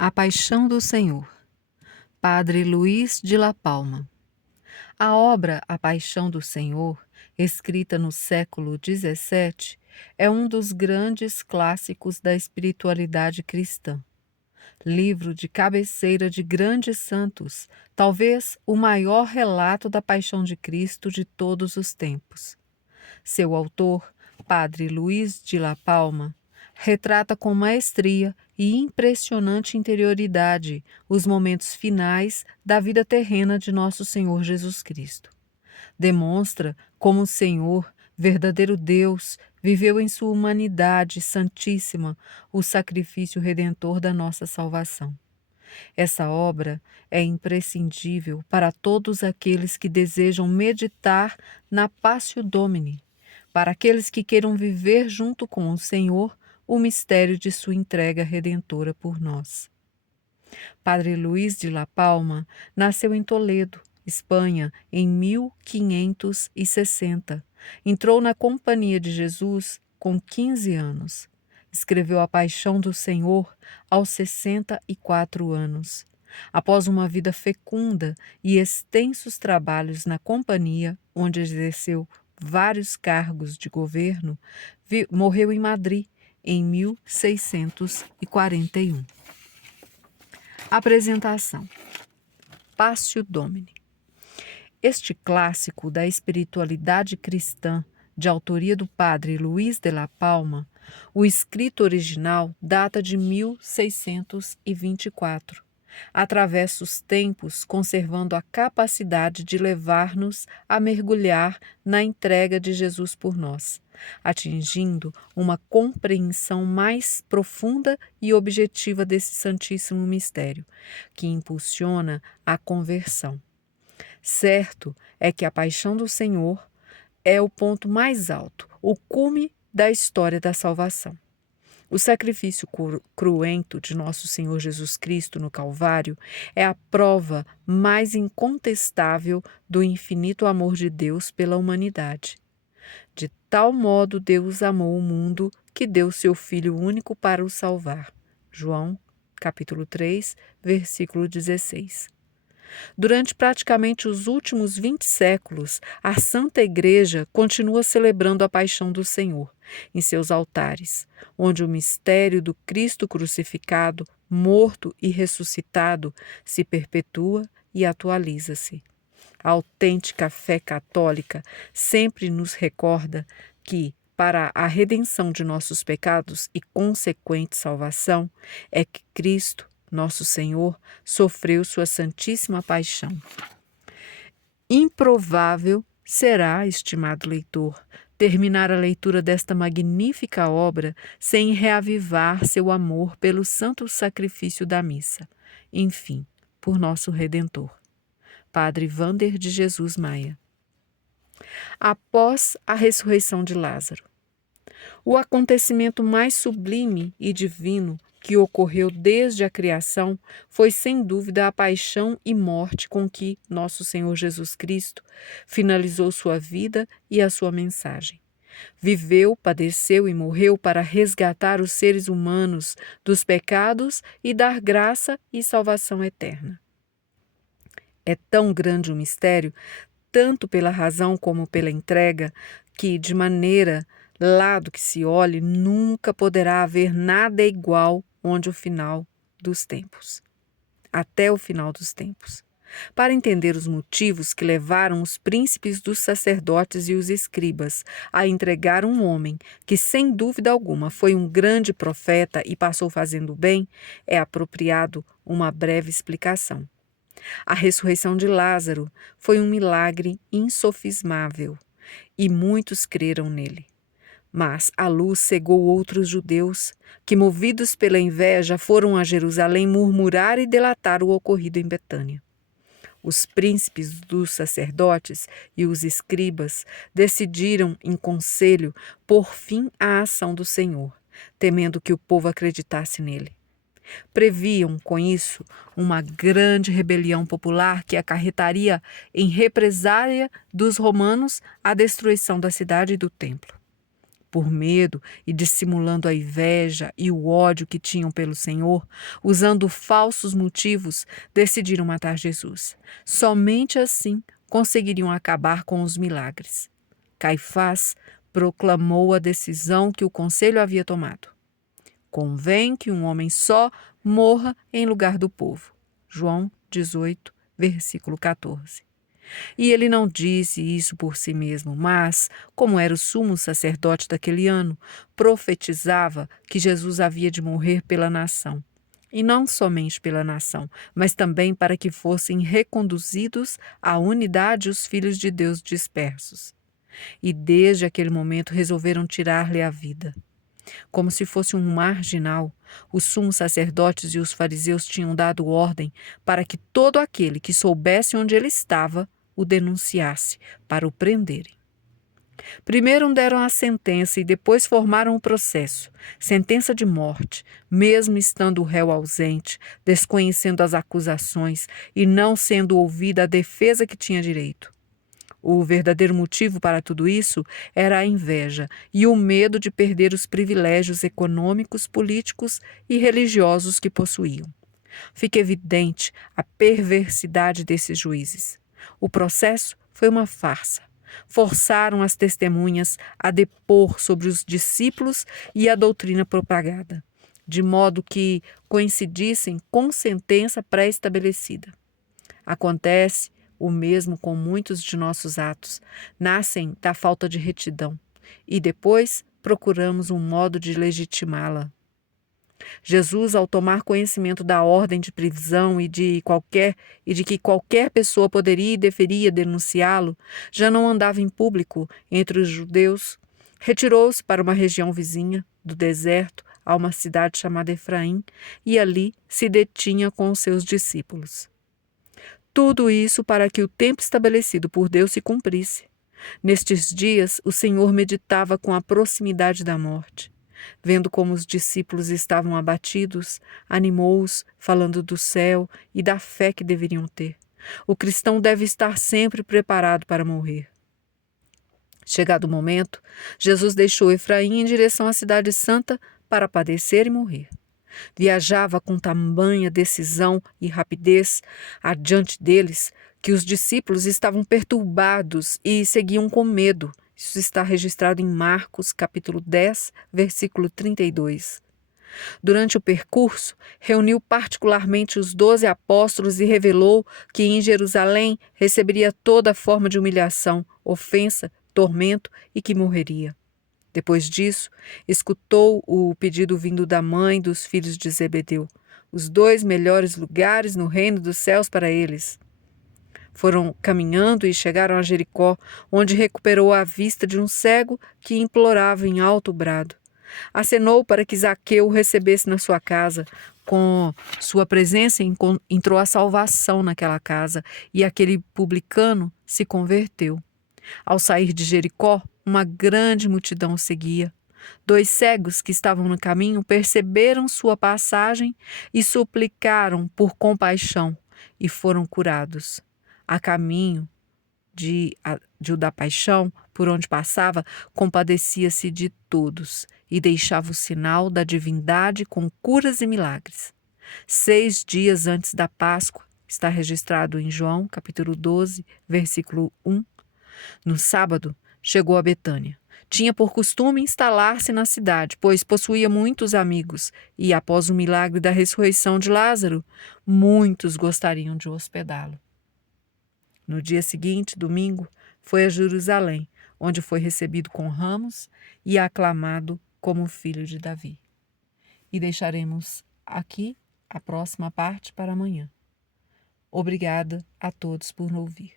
A Paixão do Senhor, Padre Luís de La Palma. A obra A Paixão do Senhor, escrita no século XVII, é um dos grandes clássicos da espiritualidade cristã. Livro de cabeceira de grandes santos, talvez o maior relato da paixão de Cristo de todos os tempos. Seu autor, Padre Luís de La Palma, retrata com maestria e impressionante interioridade os momentos finais da vida terrena de nosso Senhor Jesus Cristo. Demonstra como o Senhor, verdadeiro Deus, viveu em sua humanidade santíssima o sacrifício redentor da nossa salvação. Essa obra é imprescindível para todos aqueles que desejam meditar na Passio Domini, para aqueles que queiram viver junto com o Senhor o mistério de sua entrega redentora por nós. Padre Luís de La Palma nasceu em Toledo, Espanha, em 1560. Entrou na Companhia de Jesus com 15 anos. Escreveu A Paixão do Senhor aos 64 anos. Após uma vida fecunda e extensos trabalhos na Companhia, onde exerceu vários cargos de governo, morreu em Madrid em 1641. Apresentação. Passio Domini. Este clássico da espiritualidade cristã, de autoria do padre Luís de La Palma, o escrito original data de 1624. Atravessa os tempos, conservando a capacidade de levar-nos a mergulhar na entrega de Jesus por nós, atingindo uma compreensão mais profunda e objetiva desse santíssimo mistério, que impulsiona a conversão. Certo é que a Paixão do Senhor é o ponto mais alto, o cume da história da salvação. O sacrifício cruento de nosso Senhor Jesus Cristo no Calvário é a prova mais incontestável do infinito amor de Deus pela humanidade. De tal modo Deus amou o mundo que deu seu Filho único para o salvar. João, capítulo 3, versículo 16. Durante praticamente os últimos 20 séculos, a Santa Igreja continua celebrando a Paixão do Senhor em seus altares, onde o mistério do Cristo crucificado, morto e ressuscitado se perpetua e atualiza-se. A autêntica fé católica sempre nos recorda que, para a redenção de nossos pecados e consequente salvação, é que Cristo, nosso Senhor, sofreu sua santíssima paixão. Improvável será, estimado leitor, terminar a leitura desta magnífica obra sem reavivar seu amor pelo santo sacrifício da missa, enfim, por nosso Redentor. Padre Wander de Jesus Maia. Após a ressurreição de Lázaro. O acontecimento mais sublime e divino que ocorreu desde a criação foi, sem dúvida, a paixão e morte com que nosso Senhor Jesus Cristo finalizou sua vida e a sua mensagem. Viveu, padeceu e morreu para resgatar os seres humanos dos pecados e dar graça e salvação eterna. É tão grande o mistério, tanto pela razão como pela entrega, que, de maneira lado que se olhe, nunca poderá haver nada igual onde o final dos tempos. Até o final dos tempos. Para entender os motivos que levaram os príncipes dos sacerdotes e os escribas a entregar um homem que, sem dúvida alguma, foi um grande profeta e passou fazendo bem, é apropriado uma breve explicação. A ressurreição de Lázaro foi um milagre insofismável e muitos creram nele. Mas a luz cegou outros judeus, que, movidos pela inveja, foram a Jerusalém murmurar e delatar o ocorrido em Betânia. Os príncipes dos sacerdotes e os escribas decidiram, em conselho, pôr fim à ação do Senhor, temendo que o povo acreditasse nele. Previam, com isso, uma grande rebelião popular que acarretaria, em represália dos romanos, a destruição da cidade e do templo. por medo e dissimulando a inveja e o ódio que tinham pelo Senhor, usando falsos motivos, decidiram matar Jesus. Somente assim conseguiriam acabar com os milagres. Caifás proclamou a decisão que o conselho havia tomado. Convém que um homem só morra em lugar do povo. João 18, versículo 14. E ele não disse isso por si mesmo, mas, como era o sumo sacerdote daquele ano, profetizava que Jesus havia de morrer pela nação. E não somente pela nação, mas também para que fossem reconduzidos à unidade os filhos de Deus dispersos. E desde aquele momento resolveram tirar-lhe a vida. Como se fosse um marginal, os sumos sacerdotes e os fariseus tinham dado ordem para que todo aquele que soubesse onde ele estava o denunciasse para o prenderem. Primeiro deram a sentença e depois formaram o processo, sentença de morte, mesmo estando o réu ausente, desconhecendo as acusações e não sendo ouvida a defesa que tinha direito. O verdadeiro motivo para tudo isso era a inveja e o medo de perder os privilégios econômicos, políticos e religiosos que possuíam. Fica evidente a perversidade desses juízes. O processo foi uma farsa. Forçaram as testemunhas a depor sobre os discípulos e a doutrina propagada, de modo que coincidissem com sentença pré-estabelecida. Acontece o mesmo com muitos de nossos atos. Nascem da falta de retidão e depois procuramos um modo de legitimá-la. Jesus, ao tomar conhecimento da ordem de prisão e de que qualquer pessoa poderia e deveria denunciá-lo, já não andava em público entre os judeus. Retirou-se para uma região vizinha, do deserto, a uma cidade chamada Efraim, e ali se detinha com os seus discípulos. Tudo isso para que o tempo estabelecido por Deus se cumprisse. Nestes dias, o Senhor meditava com a proximidade da morte. Vendo como os discípulos estavam abatidos, animou-os, falando do céu e da fé que deveriam ter. O cristão deve estar sempre preparado para morrer. Chegado o momento, Jesus deixou Efraim em direção à cidade santa para padecer e morrer. Viajava com tamanha decisão e rapidez adiante deles que os discípulos estavam perturbados e seguiam com medo. Isso está registrado em Marcos, capítulo 10, versículo 32. Durante o percurso, reuniu particularmente os 12 apóstolos e revelou que em Jerusalém receberia toda forma de humilhação, ofensa, tormento e que morreria. Depois disso, escutou o pedido vindo da mãe dos filhos de Zebedeu, os 2 melhores lugares no reino dos céus para eles. Foram caminhando e chegaram a Jericó, onde recuperou a vista de um cego que implorava em alto brado. Acenou para que Zaqueu o recebesse na sua casa. Com sua presença entrou a salvação naquela casa e aquele publicano se converteu. Ao sair de Jericó, uma grande multidão o seguia. 2 cegos que estavam no caminho perceberam sua passagem e suplicaram por compaixão e foram curados. A caminho da paixão, por onde passava, compadecia-se de todos e deixava o sinal da divindade com curas e milagres. 6 dias antes da Páscoa, está registrado em João, capítulo 12, versículo 1, no sábado, chegou a Betânia. Tinha por costume instalar-se na cidade, pois possuía muitos amigos, e após o milagre da ressurreição de Lázaro, muitos gostariam de hospedá-lo. No dia seguinte, domingo, foi a Jerusalém, onde foi recebido com ramos e aclamado como filho de Davi. E deixaremos aqui a próxima parte para amanhã. Obrigada a todos por ouvir.